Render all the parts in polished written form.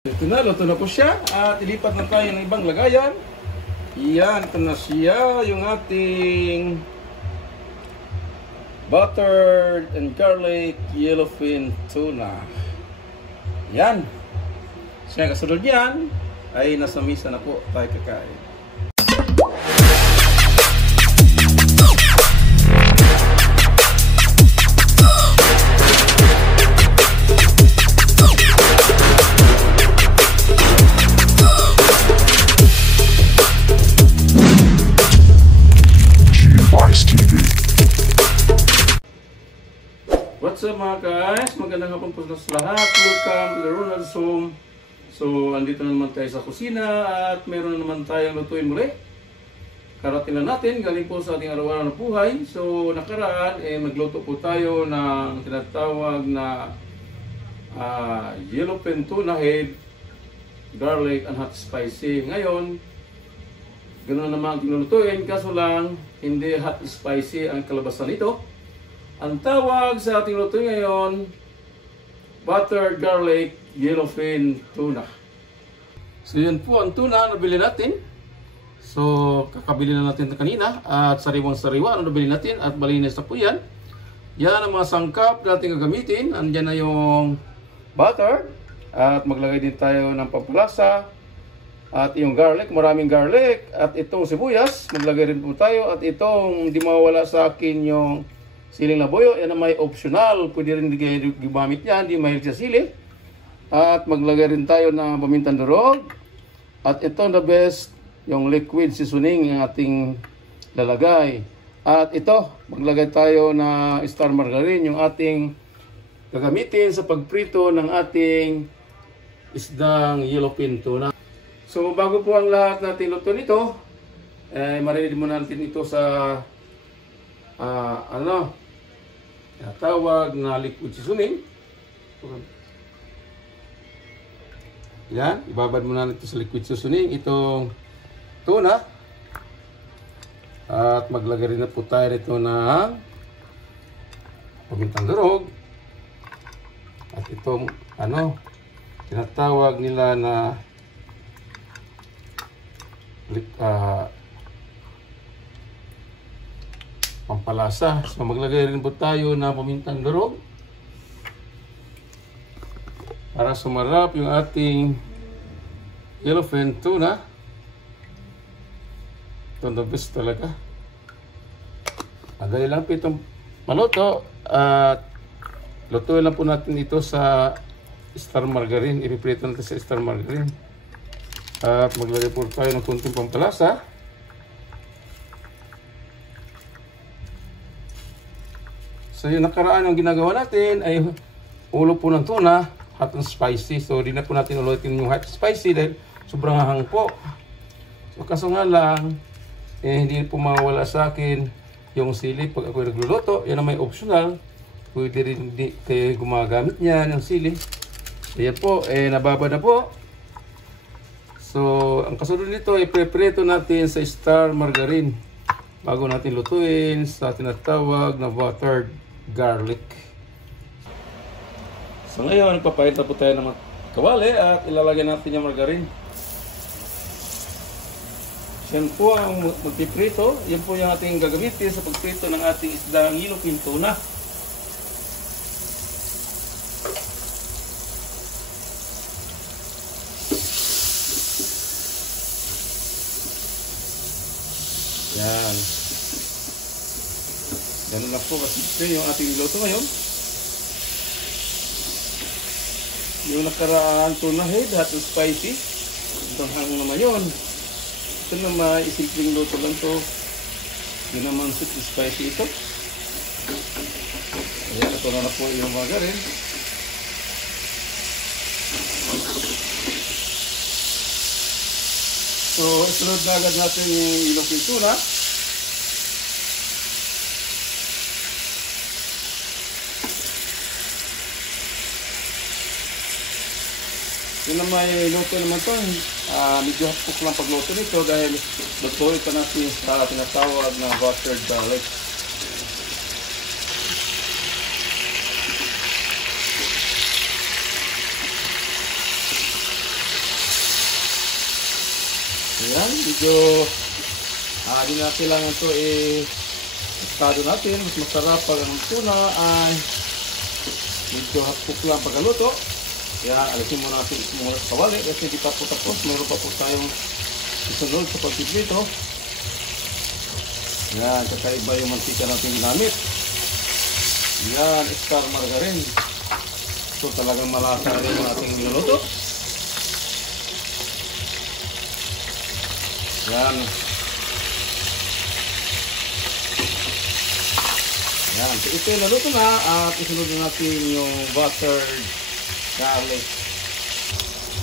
Luto na po siya at ilipat na tayo ng ibang lagayan. Yan, ito na siya yung ating buttered and garlic yellowfin tuna. Yan. Siya kasunod yan ay nasa misa na po tayo kakain. What's up mga guys? Magandang hapon po sa lahat. Welcome to the Ronald's Home. So, andito na naman tayo sa kusina at meron na naman tayong lutuin muli. Karating na natin, galing po sa ating araw-araw na buhay. So, nakaraan, magluto po tayo ng tinatawag na yellowfin tuna head, garlic and hot spicy. Ngayon, ganoon naman ang tinulutuin, kaso lang, hindi hot spicy ang kalabasan nito. Ang tawag sa ating luto ngayon, buttered garlic yellowfin tuna. So yan po ang tuna na nabili natin. So kakabili na natin kanina at sariwang-sariwa ang nabili natin at malinis na po yan. Yan ang mga sangkap natin gagamitin. Andyan na yung butter at maglagay din tayo ng pampalasa at yung garlic, maraming garlic at itong sibuyas, maglagay rin po tayo at itong hindi mawala sa akin yung siling labuyo, yan na may optional. Pwede rin gumamit yan, hindi mahilig sa sili. At maglagay rin tayo ng pamintang durog. At ito the best, yung liquid seasoning yung ating lalagay. At ito, maglagay tayo na star margarine, yung ating gagamitin sa pagprito ng ating isdang yellowfin tuna. So bago po ang lahat natin luto nito, marinig muna natin ito sa tawag na liquid seasoning. Yan, ibabad muna natin sa liquid seasoning itong tuna. At maglagay rin na po tayo nito ng pamintang durog. At itong tinatawag nila na pampalasa. So maglagay rin po tayo ng pamintang durog para sumarap yung ating yellowfin tuna. Ito the best talaga. Madali lang po itong maluto at lutuin lang po natin ito sa star margarine. Ipiprito natin sa star margarine at maglagay po tayo ng kunting pampalasa. So yung nakaraan yung ginagawa natin ay ulo po ng tuna, hot and spicy. So di na po natin ulitin yung hot spicy dahil sobrang hahang po. So kaso nga lang, hindi po mawala sa akin yung sili pag ako nagluluto. Yan ang may optional. Pwede rin hindi kayo gumagamit niyan yung sili. Ayan po, nababa na po. So ang kasunod nito ay preprito natin sa star margarine bago natin lutuin sa tinatawag na buttered garlic. So ngayon, nagpapahit na po tayo ng kawali at ilalagay natin yung margarine. Yan po ang magpiprito. Yan po yung ating gagamitin sa pagprito ng ating isdang yellowfin tuna. Yan. Ganun na po kasi yung ating luto ngayon. Yung nakaraan tuna head, hot and spicy. Itong hang naman yun. Ito naman, isimpleng luto lang to. Yun naman sweet and spicy ito. Ayan, ito na po yung margarine. So, isunod na agad natin yung yellowfin tuna. Yun na may luto naman ito. Medyo hapok lang pagluto nito dahil lutuin pa natin sa tinatawag na buttered garlic. Ayan, medyo di na kailangan ito estado natin. Mas masarap pag ang tuna ay medyo hapok lang pagkaluto. Kaya alisin muna natin muna sa kawali kasi hindi pa po tapos. Meron pa po tayong isunod sa pagpiprito. Yan, kakaiba yung mantika natin ginamit. Yan, star margarine. So talagang malasa rin yung ating niluluto. Yan. Yan, so ito yung naluto na at isunod natin yung buttered garlic.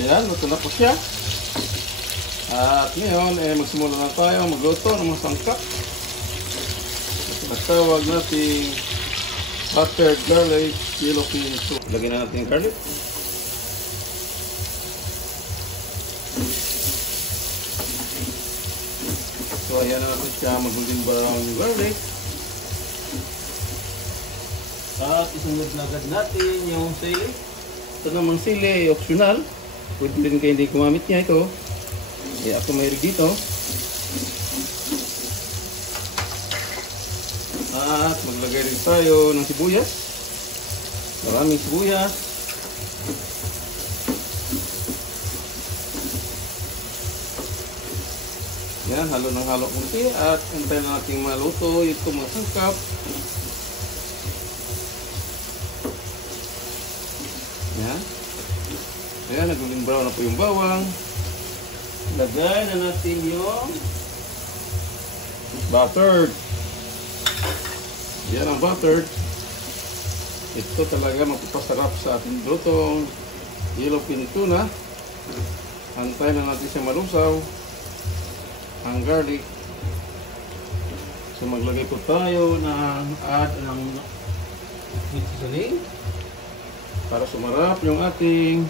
Yan, luto na po siya. At ngayon, magsimula na tayo magluto ng mga sangkap. Natawag natin buttered garlic yellow pea soup. Lagyan na natin yung garlic. So, ayan na natin siya mag-golden brown yung garlic. At isunod na agad natin yung sili. Ito namang sili, optional. Pwede rin kayo hindi kumamit niya ito. Ako mayroon dito. At maglagay rin tayo ng sibuyas. Maraming sibuyas. Yan, halo ng halo kunti. At antayin na natin maluto ito mga sangkap. Yan. Ayan, nag-golden brown na po yung bawang. Lagay na natin yung buttered. Yan ang buttered. Ito talaga magpapasarap sa ating lutong yellowfin tuna. Antayin na natin siya malusaw. Ang garlic. So maglagay po tayo ng add ng seasoning para sumarap yung ating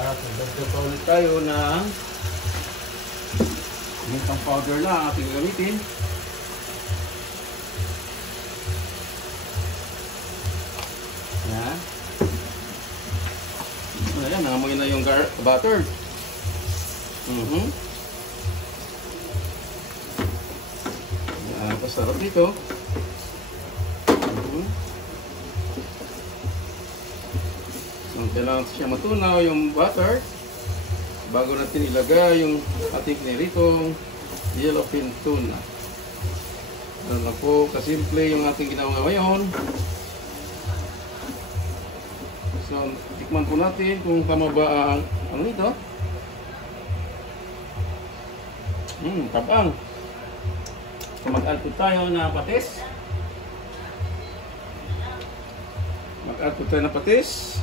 at magdagdag pa ulit tayo ng mintang powder na ating gamitin. Yan. Ayan, nangamoy na yung butter. Yan, pasarap dito. Kailangan siya matunaw yung butter bago natin ilagay yung ating niritong yellowfin tuna. Ano na po, kasimple yung ating ginawa ngayon. So, tikman po natin kung tama ba ang ano ito. Tabang. So, mag-add po tayo na patis. Mag-add po tayo na patis.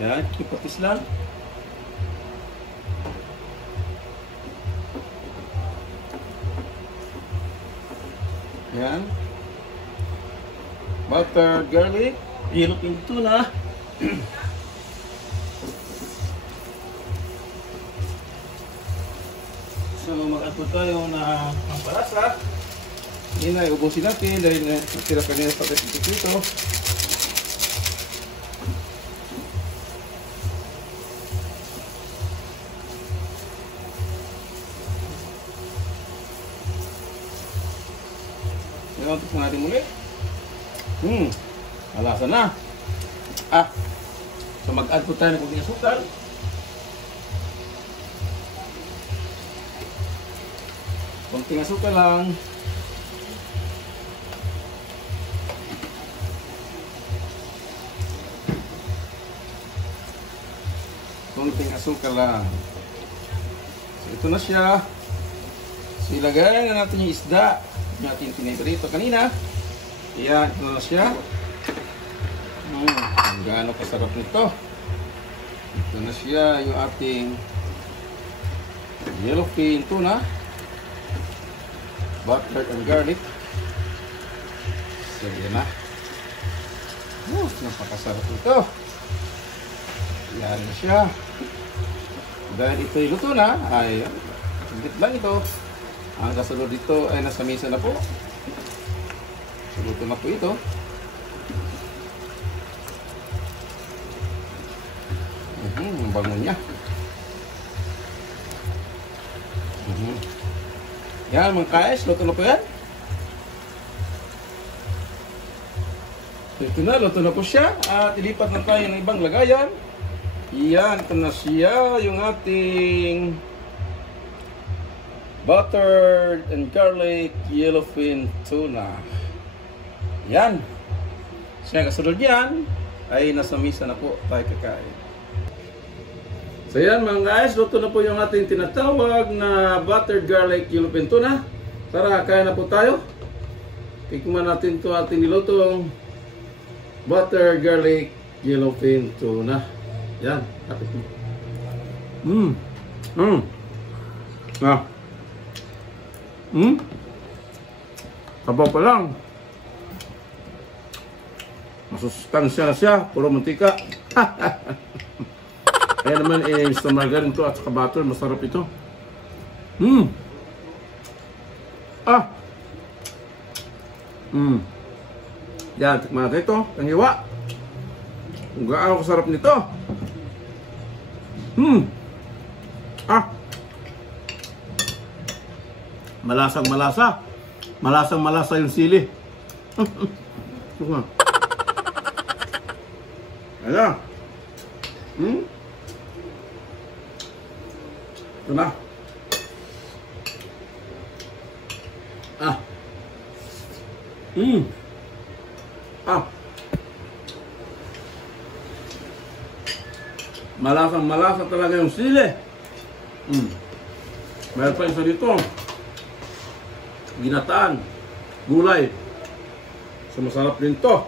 Yan, ipatis lang. Yan. Butter, garlic, yellowfin tuna. So, mag-add po tayo na ang palasa. Yan na, iubusin natin dahil natira kanina sa dito. Tapos natin muli. Malasa na. So mag-add po tayo ng kunting asukal. Kunting asukal lang. Kunting asukal lang. So ito na siya. So ilagay na natin yung isda natin piniprito kanina. Ayan, ito na siya. Ang gaano kasarap nito. Ito na siya yung ating yellowfin tuna, buttered and garlic. So yan na. Napakasarap ito. Yan na siya. Dahil ito'y luto na, ay saglit lang ito. Ang kasunod dito ay nasa mesa na po. So, luto na po ito. Ang bango niya. Yan mga guys, luto na po yan. Luto na po siya. At ilipat na tayo ng ibang lagayan. Yan, ito na siya yung ating buttered and garlic yellowfin tuna. Yan. Siya kasunod yan ay nasa misa na po tayo kakain. So yan mga guys, luto na po yung ating tinatawag na buttered garlic yellowfin tuna. Tara, kain na po tayo. Tikman natin ito ating nilutong buttered garlic yellowfin tuna. Yan. Sabaw pa lang. Masustansya na siya. Puro mantika. Kaya naman instant margarine to at saka butter. Masarap ito. Yan, tikman natin ito. Ang hiwa. Kung gaano kasarap nito. Malasang malasa. Malasang malasa yung sili. Ayan. Ito na. Malasang malasa talaga yung sili. Mayroon pa isa dito. Ginataan. Gulay. So masarap din to.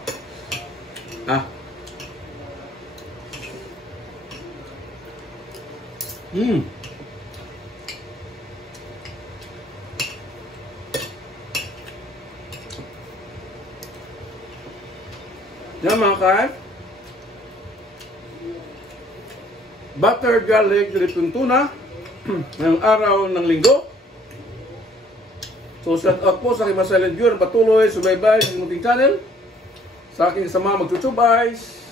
Yan mga kain. Buttered garlic yellowfin tuna ngayong araw ng linggo. So shout out po sa aking mga silent viewer na patuloy subaybay sa aking channel, sa aking sama magchuchubays,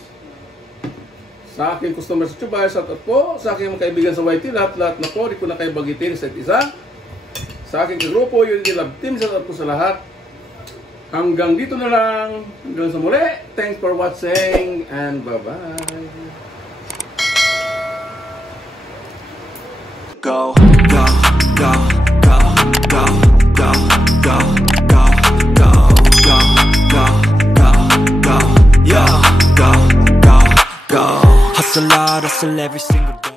sa aking customer sa chubay, shout out po sa aking mga kaibigan sa YT, lahat na po, di ko na kayo bagitin sa isa. Sa aking grupo, Unity Love Team, shout out po sa lahat. Hanggang dito na lang, hanggang sa muli. Thanks for watching and bye-bye. Go, go, go, go, go, go, go, go, go, go, go, go, go, yeah, go, go, go. Hustle hard, hustle every single day.